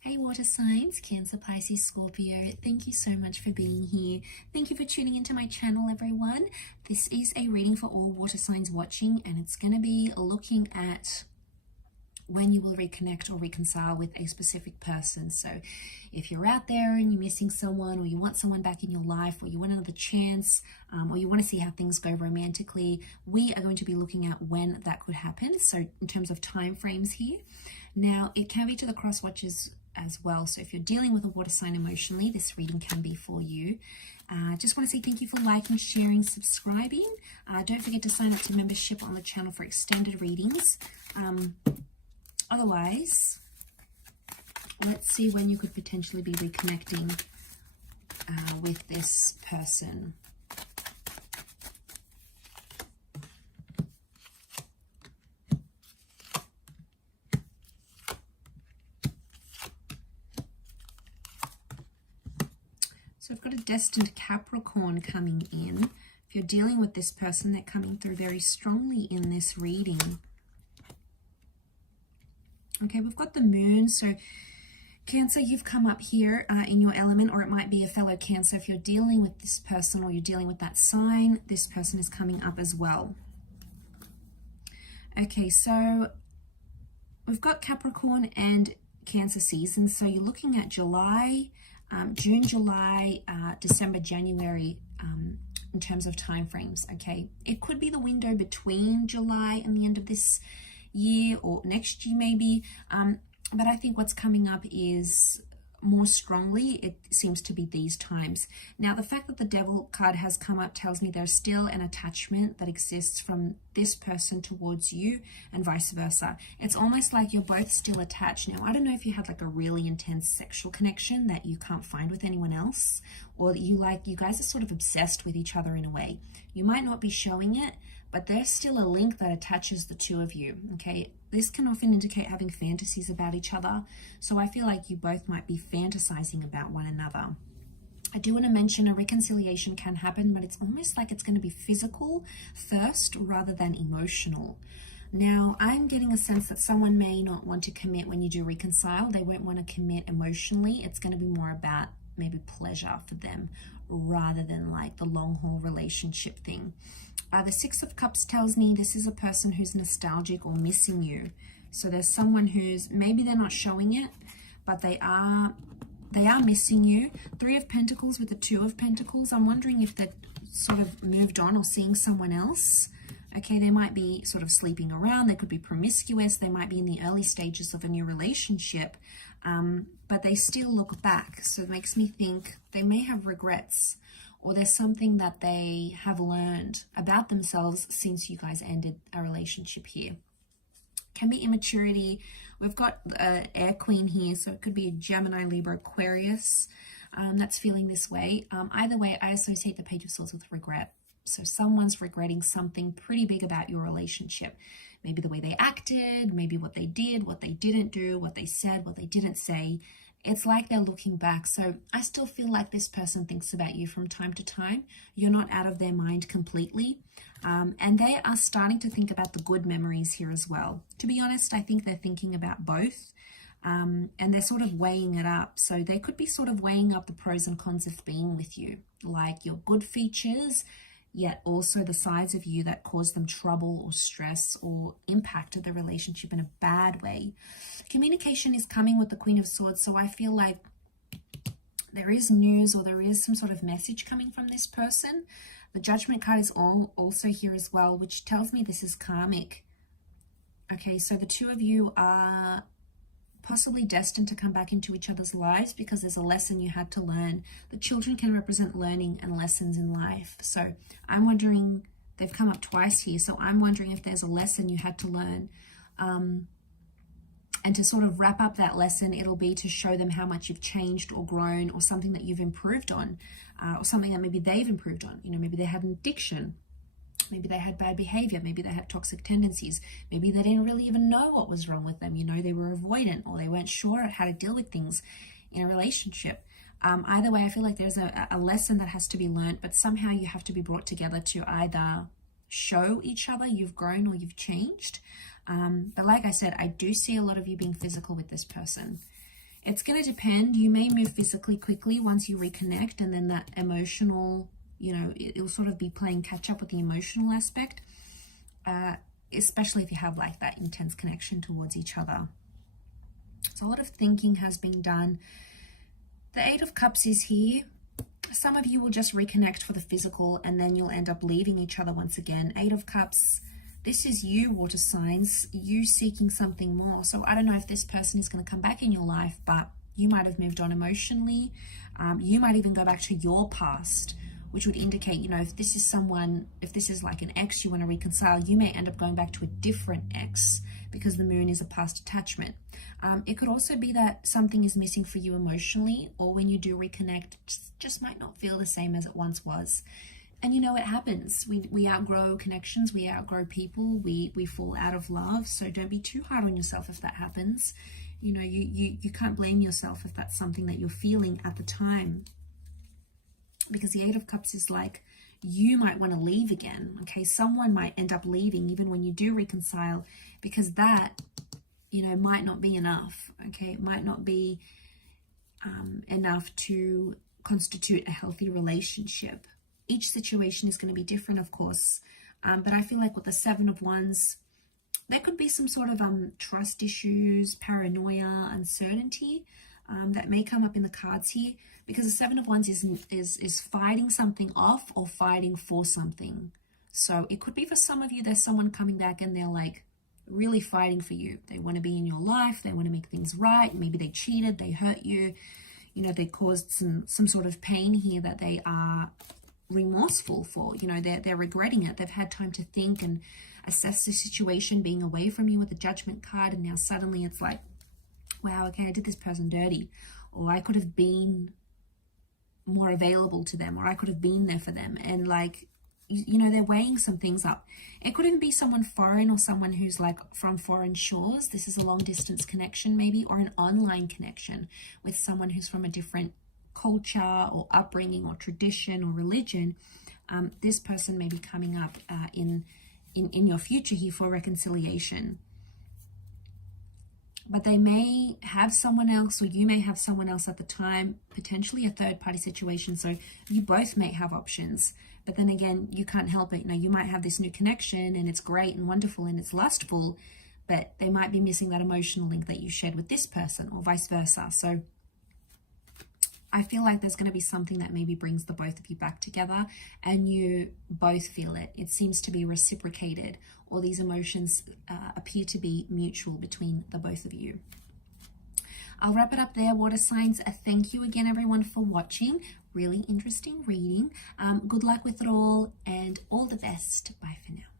Hey water signs, Cancer, Pisces, Scorpio, thank you so much for being here. Thank you for tuning into my channel, everyone. This is a reading for all water signs watching, and it's going to be looking at when you will reconnect or reconcile with a specific person. So if you're out there and you're missing someone, or you want someone back in your life, or you want another chance, or you want to see how things go romantically, we are going to be looking at when that could happen. So in terms of time frames here. Now, it can be to the cross watchers as well. So if you're dealing with a water sign emotionally, this reading can be for you. Just want to say thank you for liking, sharing, subscribing. Don't forget to sign up to membership on the channel for extended readings. Otherwise, let's see when you could potentially be reconnecting with this person. So I've got a destined Capricorn coming in. If you're dealing with this person, they're coming through very strongly in this reading. Okay, we've got the moon. So Cancer, you've come up here in your element, or it might be a fellow Cancer. If you're dealing with this person or you're dealing with that sign, this person is coming up as well. Okay, so we've got Capricorn and Cancer seasons. So you're looking at July, June, July, December, January in terms of time frames. Okay, it could be the window between July and the end of this year or next year maybe, but I think what's coming up is more strongly, it seems to be these times. Now, the fact that the Devil card has come up tells me there's still an attachment that exists from this person towards you and vice versa. It's almost like you're both still attached. Now, I don't know if you had like a really intense sexual connection that you can't find with anyone else, or that you guys are sort of obsessed with each other in a way. You might not be showing it, but there's still a link that attaches the two of you, okay? This can often indicate having fantasies about each other. So I feel like you both might be fantasizing about one another. I do want to mention a reconciliation can happen, but it's almost like it's going to be physical first rather than emotional. Now, I'm getting a sense that someone may not want to commit when you do reconcile. They won't want to commit emotionally. It's going to be more about maybe pleasure for them rather than like the long haul relationship thing. The Six of Cups tells me this is a person who's nostalgic or missing you. So there's someone who's, maybe they're not showing it, but they are missing you. Three of Pentacles with the Two of Pentacles. I'm wondering if they're sort of moved on or seeing someone else. Okay, they might be sort of sleeping around. They could be promiscuous. They might be in the early stages of a new relationship, but they still look back. So it makes me think they may have regrets, or there's something that they have learned about themselves since you guys ended a relationship here. Can be immaturity. We've got Air Queen here, so it could be a Gemini, Libra, Aquarius that's feeling this way. Either way, I associate the Page of Swords with regret. So someone's regretting something pretty big about your relationship. Maybe the way they acted, maybe what they did, what they didn't do, what they said, what they didn't say. It's like they're looking back. So I still feel like this person thinks about you from time to time. You're not out of their mind completely. And they are starting to think about the good memories here as well. To be honest, I think they're thinking about both. And they're sort of weighing it up. So they could be sort of weighing up the pros and cons of being with you, like your good features, yet also the sides of you that cause them trouble or stress or impacted the relationship in a bad way. Communication is coming with the Queen of Swords, so I feel like there is news or there is some sort of message coming from this person. The Judgment card is also here as well, which tells me this is karmic. Okay, so the two of you are possibly destined to come back into each other's lives because there's a lesson you had to learn. The children can represent learning and lessons in life. So I'm wondering, they've come up twice here, so I'm wondering if there's a lesson you had to learn. And to sort of wrap up that lesson, it'll be to show them how much you've changed or grown, or something that you've improved on, or something that maybe they've improved on. You know, maybe they had an addiction. Maybe they had bad behavior. Maybe they had toxic tendencies. Maybe they didn't really even know what was wrong with them. You know, they were avoidant, or they weren't sure how to deal with things in a relationship. Either way, I feel like there's a lesson that has to be learned, but somehow you have to be brought together to either show each other you've grown or you've changed. But like I said, I do see a lot of you being physical with this person. It's going to depend. You may move physically quickly once you reconnect, and then that emotional, you know, it'll sort of be playing catch up with the emotional aspect, especially if you have like that intense connection towards each other. So a lot of thinking has been done. The Eight of Cups is here. Some of you will just reconnect for the physical, and then you'll end up leaving each other once again. Eight of Cups, this is you, water signs, you seeking something more. So I don't know if this person is going to come back in your life, but you might have moved on emotionally. You might even go back to your past, which would indicate, you know, if this is someone, if this is like an ex you want to reconcile, you may end up going back to a different ex because the moon is a past attachment. It could also be that something is missing for you emotionally, or when you do reconnect, just might not feel the same as it once was. And you know, it happens. We outgrow connections, we outgrow people, we fall out of love. So don't be too hard on yourself if that happens. You know, you can't blame yourself if that's something that you're feeling at the time. Because the Eight of Cups is like, you might want to leave again. Okay, someone might end up leaving even when you do reconcile, because that, you know, might not be enough. Okay, it might not be enough to constitute a healthy relationship. Each situation is going to be different, of course, but I feel like with the Seven of Wands, there could be some sort of trust issues, paranoia, uncertainty that may come up in the cards here, because the Seven of Wands is fighting something off or fighting for something. So it could be for some of you, there's someone coming back and they're like really fighting for you. They want to be in your life, they want to make things right. Maybe they cheated, they hurt you, you know, they caused some sort of pain here that they are remorseful for. You know, they're regretting it. They've had time to think and assess the situation, being away from you with the Judgment card, and now suddenly it's like, wow, okay, I did this person dirty, or I could have been more available to them, or I could have been there for them. And like, you know, they're weighing some things up. It could even be someone foreign, or someone who's like from foreign shores. This is a long distance connection maybe, or an online connection with someone who's from a different culture or upbringing or tradition or religion. This person may be coming up in your future here for reconciliation. But they may have someone else, or you may have someone else at the time, potentially a third party situation. So you both may have options, but then again, you can't help it. You know, you might have this new connection and it's great and wonderful and it's lustful, but they might be missing that emotional link that you shared with this person, or vice versa. So I feel like there's going to be something that maybe brings the both of you back together, and you both feel it. It seems to be reciprocated, or these emotions appear to be mutual between the both of you. I'll wrap it up there, water signs. Thank you again, everyone, for watching. Really interesting reading. Good luck with it all, and all the best. Bye for now.